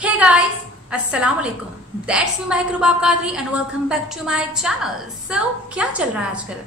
Hey guys, अस्सलाम वालेकुम। That's me महकरूबा Qadri and welcome back to my channel. So क्या चल रहा है आजकल?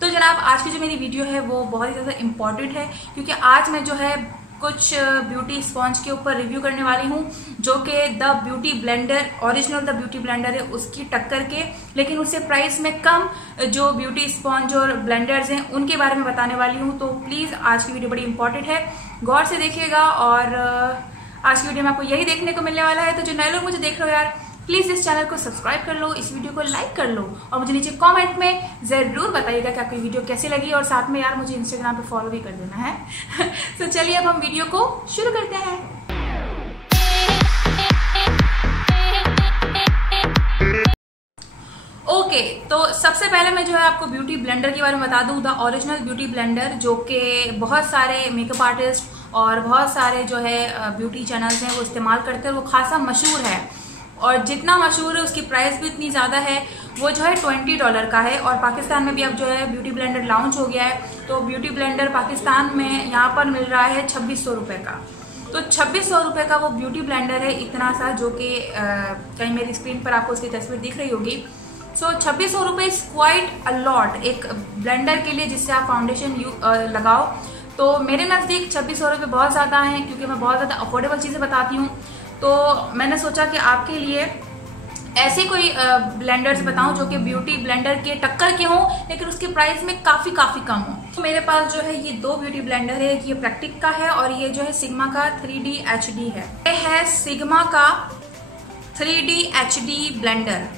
तो जनाब आज की जो मेरी वीडियो है वो बहुत ही ज़्यादा इम्पॉर्टेंट है क्योंकि आज मैं जो है कुछ ब्यूटी स्पॉन्ज के ऊपर रिव्यू करने वाली हूँ जो कि the beauty blender original the beauty blender है उसकी टक्कर के, लेकिन उससे प्राइस में कम जो ब्यूटी स्पॉन्ज और ब्लेंडर्स हैं उनके बारे में बताने वाली हूँ। तो प्लीज़ आज की वीडियो बड़ी इंपॉर्टेंट है, गौर से देखिएगा। और आज की वीडियो में आपको यही देखने को मिलने वाला है। तो जो नए लोग मुझे देख रहे हो यार, प्लीज इस चैनल को सब्सक्राइब कर लो, इस वीडियो को लाइक कर लो और मुझे नीचे कमेंट में जरूर बताइएगा कि आपको वीडियो कैसी लगी। और साथ में यार मुझे इंस्टाग्राम पे फॉलो भी कर देना है। तो चलिए अब हम वीडियो को शुरू करते हैं। ओके, तो सबसे पहले मैं जो है आपको ब्यूटी ब्लेंडर के बारे में बता दूं, द ओरिजिनल ब्यूटी ब्लेंडर, जो कि बहुत सारे मेकअप आर्टिस्ट और बहुत सारे जो है ब्यूटी चैनल्स हैं वो इस्तेमाल करते हैं। वो खासा मशहूर है और जितना मशहूर है उसकी प्राइस भी इतनी ज़्यादा है। वो जो है $20 का है और पाकिस्तान में भी अब जो है ब्यूटी ब्लेंडर लॉन्च हो गया है। तो ब्यूटी ब्लेंडर पाकिस्तान में यहाँ पर मिल रहा है 2600 रुपये का। तो 2600 रुपये का वो ब्यूटी ब्लेंडर है, इतना सा, जो कि कहीं मेरी स्क्रीन पर आपको उसकी तस्वीर दिख रही होगी। सो 2600 रुपये इज क्वाइट अ लॉट एक ब्लेंडर के लिए जिससे आप फाउंडेशन लगाओ। तो मेरे नज़दीक 2600 रुपये बहुत ज़्यादा हैं क्योंकि मैं बहुत ज़्यादा अफोर्डेबल चीज़ें बताती हूँ। तो मैंने सोचा कि आपके लिए ऐसे कोई ब्लेंडर्स बताऊं जो कि ब्यूटी ब्लेंडर के टक्कर के हों लेकिन उसके प्राइस में काफ़ी कम हो। तो मेरे पास जो है ये दो ब्यूटी ब्लेंडर है, ये प्रैक्टिक का है और ये जो है सिग्मा का 3D HD है। ये है सिग्मा का 3D HD ब्लेंडर।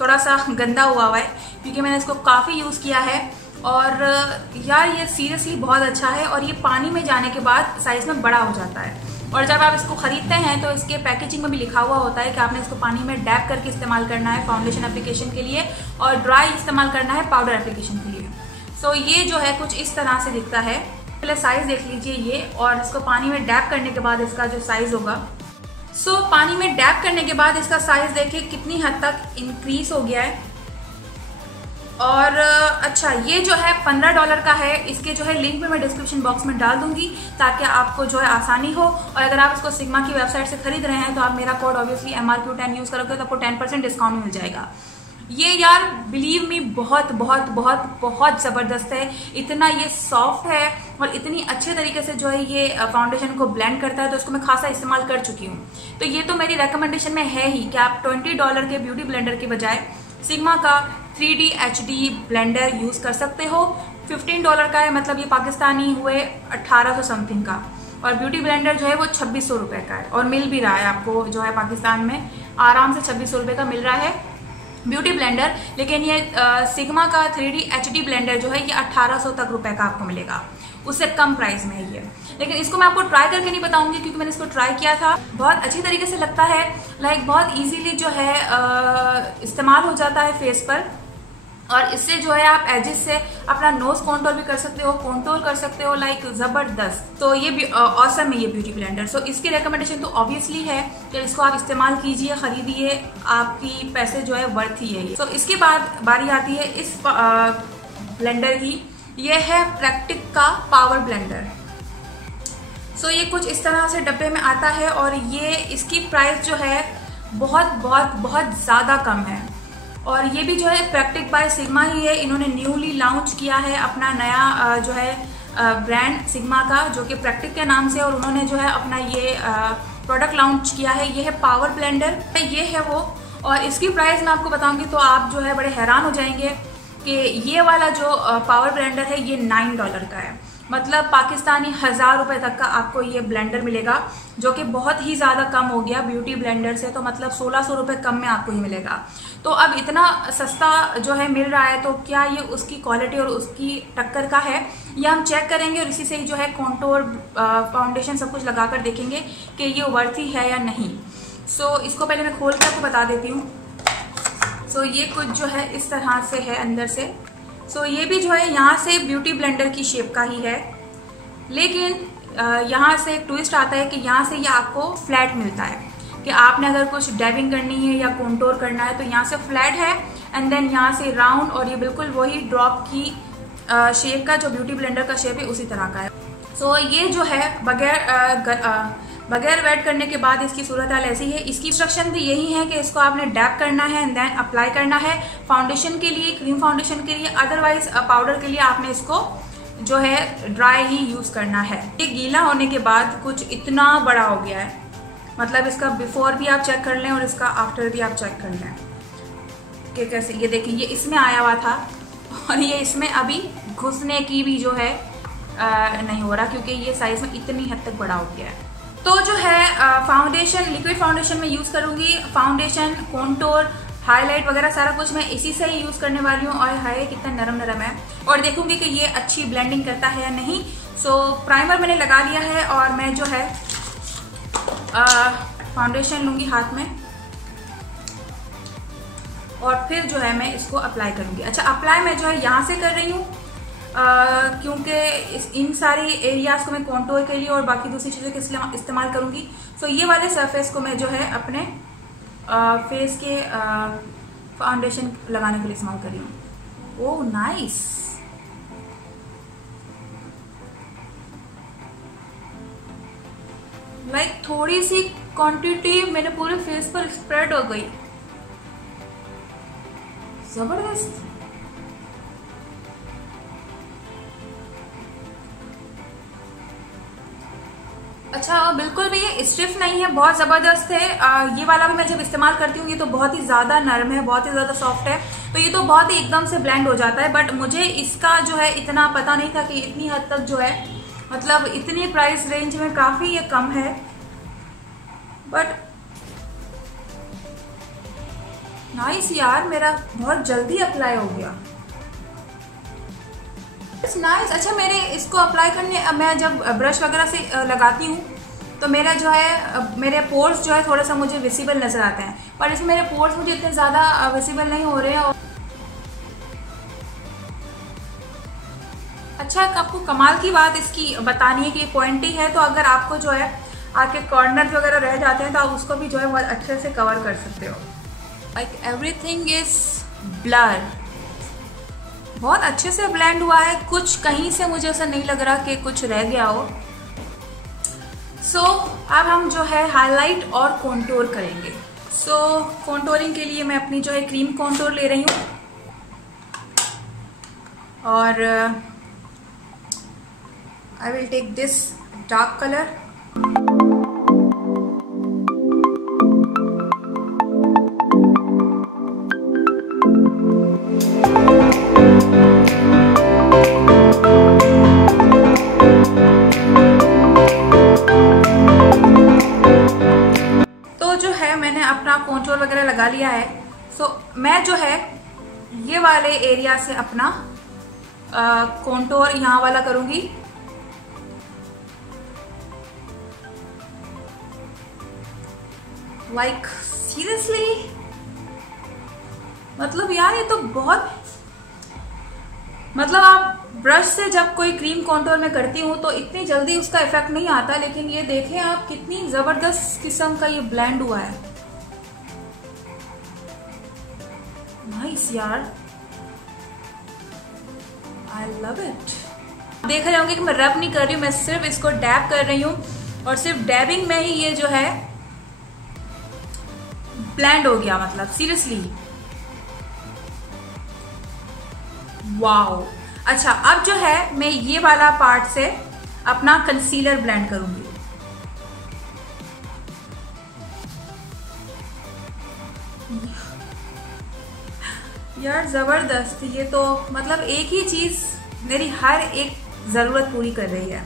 थोड़ा सा गंदा हुआ है क्योंकि मैंने इसको काफ़ी यूज़ किया है और यार ये सीरियसली बहुत अच्छा है। और ये पानी में जाने के बाद साइज में बड़ा हो जाता है और जब आप इसको खरीदते हैं तो इसके पैकेजिंग में भी लिखा हुआ होता है कि आपने इसको पानी में डैप करके इस्तेमाल करना है फाउंडेशन एप्लीकेशन के लिए और ड्राई इस्तेमाल करना है पाउडर एप्लीकेशन के लिए। सो ये जो है कुछ इस तरह से दिखता है। पहले साइज देख लीजिए ये, और इसको पानी में डैप करने के बाद इसका जो साइज होगा। सो पानी में डैप करने के बाद इसका साइज देखिए कितनी हद तक इंक्रीज हो गया है। और अच्छा, ये जो है $15 का है। इसके जो है लिंक भी मैं डिस्क्रिप्शन बॉक्स में डाल दूंगी ताकि आपको जो है आसानी हो। और अगर आप इसको सिग्मा की वेबसाइट से खरीद रहे हैं तो आप मेरा कोड ऑब्वियसली MRQ10 यूज करोगे तो आपको 10% डिस्काउंट मिल जाएगा। ये यार बिलीव मी बहुत बहुत बहुत बहुत ज़बरदस्त है। इतना ये सॉफ्ट है और इतनी अच्छे तरीके से जो है ये फाउंडेशन को ब्लेंड करता है। तो इसको मैं खासा इस्तेमाल कर चुकी हूँ। तो ये तो मेरी रिकमेंडेशन में है ही कि आप $20 के ब्यूटी ब्लेंडर के बजाय सिग्मा का 3D HD ब्लेंडर यूज कर सकते हो। $15 का है, मतलब ये पाकिस्तानी हुए 1800 समथिंग का। और ब्यूटी ब्लेंडर जो है वो 2600 रुपये का है और मिल भी रहा है आपको जो है पाकिस्तान में आराम से 2600 रुपये का मिल रहा है ब्यूटी ब्लेंडर। लेकिन ये सिग्मा का 3D HD ब्लेंडर जो है ये 1800 तक रुपए का आपको मिलेगा, उससे कम प्राइस में है ये। लेकिन इसको मैं आपको ट्राई करके नहीं बताऊंगी क्योंकि मैंने इसको ट्राई किया था। बहुत अच्छी तरीके से लगता है, लाइक बहुत इजीली जो है इस्तेमाल हो जाता है फेस पर। और इससे जो है आप एजेस से अपना नोज कॉन्टोर भी कर सकते हो, कॉन्टोर कर सकते हो, लाइक जबरदस्त। तो ये ऑसम है ये ब्यूटी ब्लेंडर। सो इसकी रिकमेंडेशन तो ऑब्वियसली है कि इसको आप इस्तेमाल कीजिए, खरीदिए, आपकी पैसे जो है वर्थ ही है। सो इसके बाद बारी आती है इस ब्लेंडर की। ये है प्रैक्टिक का पावर ब्लेंडर। सो ये कुछ इस तरह से डब्बे में आता है और ये इसकी प्राइस जो है बहुत बहुत बहुत ज़्यादा कम है। और ये भी जो है प्रैक्टिक बाय सिग्मा ही है। इन्होंने न्यूली लॉन्च किया है अपना नया जो है ब्रांड सिग्मा का, जो कि प्रैक्टिक के नाम से, और उन्होंने जो है अपना ये प्रोडक्ट लॉन्च किया है। ये है पावर ब्लेंडर, ये है वो। और इसकी प्राइस मैं आपको बताऊंगी तो आप जो है बड़े हैरान हो जाएंगे कि ये वाला जो पावर ब्लेंडर है ये $9 का है। मतलब पाकिस्तानी 1000 रुपये तक का आपको ये ब्लेंडर मिलेगा, जो कि बहुत ही ज़्यादा कम हो गया ब्यूटी ब्लेंडर से। तो मतलब 1600 रुपये कम में आपको ये मिलेगा। तो अब इतना सस्ता जो है मिल रहा है तो क्या ये उसकी क्वालिटी और उसकी टक्कर का है, ये हम चेक करेंगे और इसी से ही जो है कॉन्टोर फाउंडेशन सब कुछ लगा कर देखेंगे कि ये वर्थी है या नहीं। सो इसको पहले मैं खोल के आपको बता देती हूँ। सो ये कुछ जो है इस तरह से है अंदर से। सो ये भी जो है यहाँ से ब्यूटी ब्लेंडर की शेप का ही है, लेकिन यहाँ से एक ट्विस्ट आता है कि यहाँ से ये आपको फ्लैट मिलता है कि आपने अगर कुछ डैबिंग करनी है या कॉन्टोर करना है तो यहाँ से फ्लैट है एंड देन यहाँ से राउंड, और ये बिल्कुल वही ड्रॉप की शेप का जो ब्यूटी ब्लेंडर का शेप है उसी तरह का है। सो ये जो है बगैर बगैर वेट करने के बाद इसकी सूरत हाल ऐसी है। इसकी इंस्ट्रक्शन भी यही है कि इसको आपने डैप करना है एंड देन अप्लाई करना है फाउंडेशन के लिए, क्रीम फाउंडेशन के लिए। अदरवाइज पाउडर के लिए आपने इसको जो है ड्राई ही यूज करना है। ये गीला होने के बाद कुछ इतना बड़ा हो गया है, मतलब इसका बिफोर भी आप चेक कर लें और इसका आफ्टर भी आप चेक कर लें कि कैसे। ये देखें, ये इसमें आया हुआ था और ये इसमें अभी घुसने की भी जो है नहीं हो रहा, क्योंकि ये साइज में इतनी हद तक बड़ा हो गया है। तो जो है फाउंडेशन, लिक्विड फाउंडेशन में यूज करूंगी। फाउंडेशन, कॉन्टोर, हाईलाइट वगैरह सारा कुछ मैं इसी से ही यूज करने वाली हूँ। और हाय कितना नरम नरम है, और देखूंगी कि ये अच्छी ब्लेंडिंग करता है या नहीं। सो प्राइमर मैंने लगा लिया है और मैं जो है फाउंडेशन लूंगी हाथ में और फिर जो है मैं इसको अप्लाई करूंगी। अच्छा, अप्लाई मैं जो है यहाँ से कर रही हूँ क्योंकि इन सारी एरियाज को मैं कॉन्टोर के लिए और बाकी दूसरी चीज़ों के लिए इस्तेमाल करूंगी। सो ये वाले सरफेस को मैं जो है अपने फेस के फाउंडेशन लगाने के लिए इस्तेमाल कर रही हूँ। ओह नाइस, लाइक थोड़ी सी क्वांटिटी मेरे पूरे फेस पर स्प्रेड हो गई, जबरदस्त। अच्छा, बिल्कुल भी ये स्टिफ नहीं है, बहुत जबरदस्त है। ये वाला भी मैं जब इस्तेमाल करती हूँ ये तो बहुत ही ज्यादा नरम है, बहुत ही ज्यादा सॉफ्ट है, तो ये तो बहुत ही एकदम से ब्लेंड हो जाता है। बट मुझे इसका जो है इतना पता नहीं था कि इतनी हद तक जो है, मतलब इतनी प्राइस रेंज में काफी ये कम है। बट नाइस यार, मेरा बहुत जल्दी अप्लाई हो गया। नाइस। अच्छा, मेरे इसको अप्लाई करने, मैं जब ब्रश वगैरह से लगाती हूँ तो मेरा जो है, मेरे पोर्स जो है थोड़ा सा मुझे विजिबल नजर आते हैं, पर इसमें मेरे पोर्स मुझे इतने ज़्यादा विजिबल नहीं हो रहे हैं। अच्छा, आपको कमाल की बात इसकी बतानी है कि पॉइंटी है, तो अगर आपको जो है आपके कॉर्नर वगैरह रह जाते हैं तो आप उसको भी जो है बहुत अच्छे से कवर कर सकते हो। लाइक एवरीथिंग इज ब्लर, बहुत अच्छे से ब्लेंड हुआ है। कुछ कहीं से मुझे ऐसा नहीं लग रहा कि कुछ रह गया हो। सो अब हम जो है हाईलाइट और कॉन्टोर करेंगे। सो कॉन्टोरिंग के लिए मैं अपनी जो है क्रीम कॉन्टोर ले रही हूँ और I will take this dark colour. अपना कॉन्टोर वगैरह लगा लिया है। सो मैं जो है ये वाले एरिया से अपना कॉन्टोर यहाँ वाला करूंगी। लाइक सीरियसली, मतलब यार ये तो बहुत, मतलब आप ब्रश से जब कोई क्रीम कॉन्टोर में करती हूँ तो इतनी जल्दी उसका इफेक्ट नहीं आता, लेकिन ये देखें आप कितनी जबरदस्त किस्म का ये ब्लेंड हुआ है। नाइस यार, आई लव इट। देख रहे होंगे कि मैं रब नहीं कर रही हूँ, मैं सिर्फ इसको डैब कर रही हूँ और सिर्फ डैबिंग में ही ये जो है ब्लेंड हो गया, मतलब सीरियसली वाओ। अच्छा, अब जो है मैं ये वाला पार्ट से अपना कंसीलर ब्लेंड करूंगी। यार जबरदस्त, ये तो मतलब एक ही चीज मेरी हर एक जरूरत पूरी कर रही है।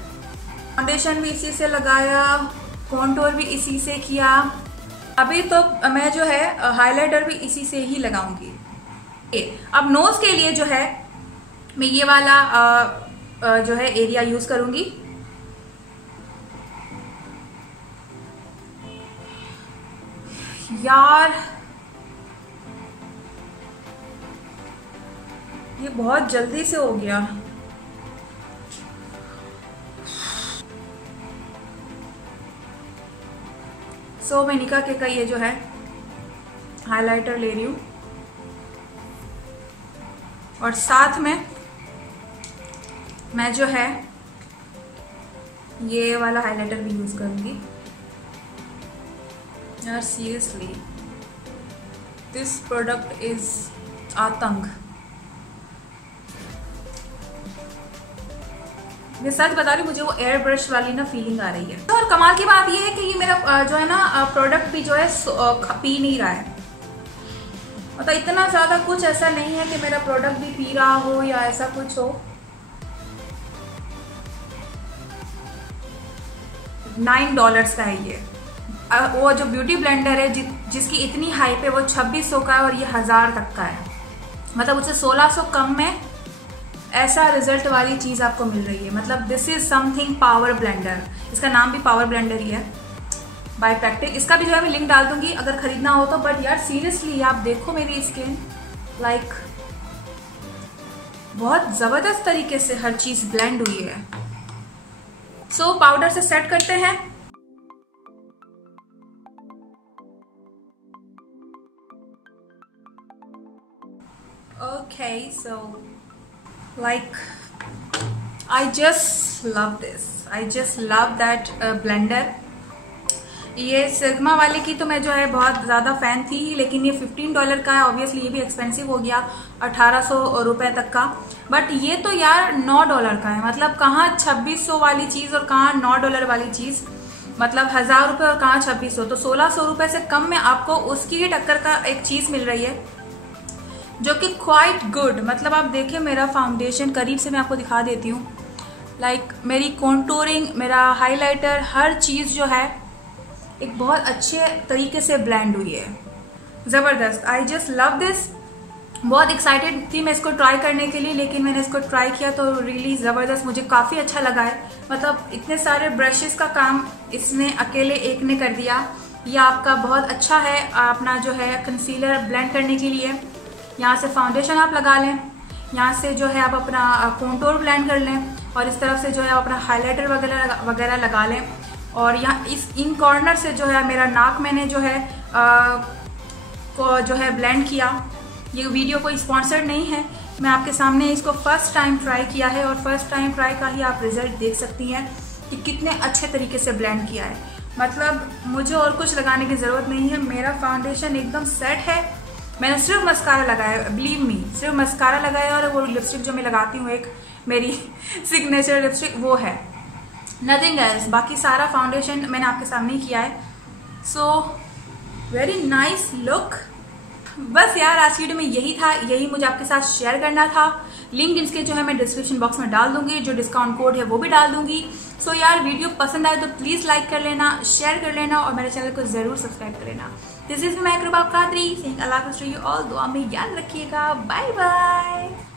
फाउंडेशन भी इसी से लगाया, कॉन्टोर भी इसी से किया, अभी तो मैं जो है हाइलाइटर भी इसी से ही लगाऊंगी। अब नोज के लिए जो है मैं ये वाला जो है एरिया यूज करूंगी। यार ये बहुत जल्दी से हो गया। सो मैं निका के का ये जो है हाइलाइटर ले रही हूं और साथ में मैं जो है ये वाला हाइलाइटर भी यूज करूंगी। यार सीरियसली दिस प्रोडक्ट इज आतंक। मैं सच बता रही हूँ, मुझे वो एयर ब्रश वाली ना फीलिंग आ रही है। और कमाल की बात ये है कि ये मेरा जो है ना प्रोडक्ट भी जो है पी नहीं रहा है। मतलब इतना ज्यादा कुछ ऐसा नहीं है कि मेरा प्रोडक्ट भी पी रहा हो या ऐसा कुछ हो। $9 का है ये। वो जो ब्यूटी ब्लेंडर है जिसकी इतनी हाइप है वो 2600 का है और ये 1000 तक का है। मतलब उससे 1600 कम में ऐसा रिजल्ट वाली चीज आपको मिल रही है। मतलब this is something power blender. इसका नाम भी पावर ब्लेंडर ही है बाय प्रैक्टिक। इसका भी जो है मैं लिंक डाल दूंगी अगर खरीदना हो तो। बट यार सीरियसली आप देखो मेरी स्किन, लाइक बहुत जबरदस्त तरीके से हर चीज ब्लेंड हुई है। सो पाउडर से सेट करते हैं। Okay so like I just love this, I just love that blender। ये सिग्मा वाले की तो मैं जो है बहुत ज़्यादा फ़ैन थी, लेकिन ये $15 का है। ऑब्वियसली ये भी एक्सपेंसिव हो गया, 1800 रुपये तक का। बट ये तो यार $9 का है। मतलब कहाँ 2600 वाली चीज़ और कहाँ $9 वाली चीज़। मतलब 1000 रुपये और कहाँ 2600। तो 1600 रुपये से कम में आपको उसकी ही टक्कर का एक चीज़ मिल रही है जो कि क्वाइट गुड। मतलब आप देखिए मेरा फाउंडेशन करीब से मैं आपको दिखा देती हूँ। लाइक मेरी कॉन्टूरिंग, मेरा हाइलाइटर, हर चीज़ जो है एक बहुत अच्छे तरीके से ब्लेंड हुई है। ज़बरदस्त। I just love this. बहुत एक्साइटेड थी मैं इसको ट्राई करने के लिए, लेकिन मैंने इसको ट्राई किया तो रियली ज़बरदस्त, मुझे काफ़ी अच्छा लगा है। मतलब इतने सारे ब्रशेस का काम इसने अकेले एक ने कर दिया। ये आपका बहुत अच्छा है अपना जो है कंसीलर ब्लेंड करने के लिए। यहाँ से फाउंडेशन आप लगा लें, यहाँ से जो है आप अपना कॉन्टूर ब्लेंड कर लें और इस तरफ से जो है अपना हाइलाइटर वगैरह लगा लें। और यहाँ इन कॉर्नर से जो है मेरा नाक मैंने जो है को जो है ब्लेंड किया। ये वीडियो कोई स्पॉन्सर्ड नहीं है, मैं आपके सामने इसको फर्स्ट टाइम ट्राई किया है और फर्स्ट टाइम ट्राई का ही आप रिजल्ट देख सकती हैं कि कितने अच्छे तरीके से ब्लेंड किया है। मतलब मुझे और कुछ लगाने की ज़रूरत नहीं है, मेरा फाउंडेशन एकदम सेट है। मैंने सिर्फ मस्कारा लगाया, बिलीव मी, सिर्फ मस्कारा लगाया और वो लिपस्टिक जो मैं लगाती हूँ एक मेरी सिग्नेचर लिपस्टिक वो है, नथिंग एल्स। बाकी सारा फाउंडेशन मैंने आपके सामने ही किया है। So very nice look. बस यार आज की वीडियो में यही था, यही मुझे आपके साथ शेयर करना था। लिंक इसके जो है मैं डिस्क्रिप्शन बॉक्स में डाल दूंगी, जो डिस्काउंट कोड है वो भी डाल दूंगी। सो यार वीडियो पसंद आए तो प्लीज लाइक कर लेना, शेयर कर लेना और मेरे चैनल को जरूर सब्सक्राइब कर लेना। दिस इज माइक्रोबाब कादरी, अल्लाह हाफिज़ टू यू ऑल। दुआ में याद रखिएगा। Bye bye.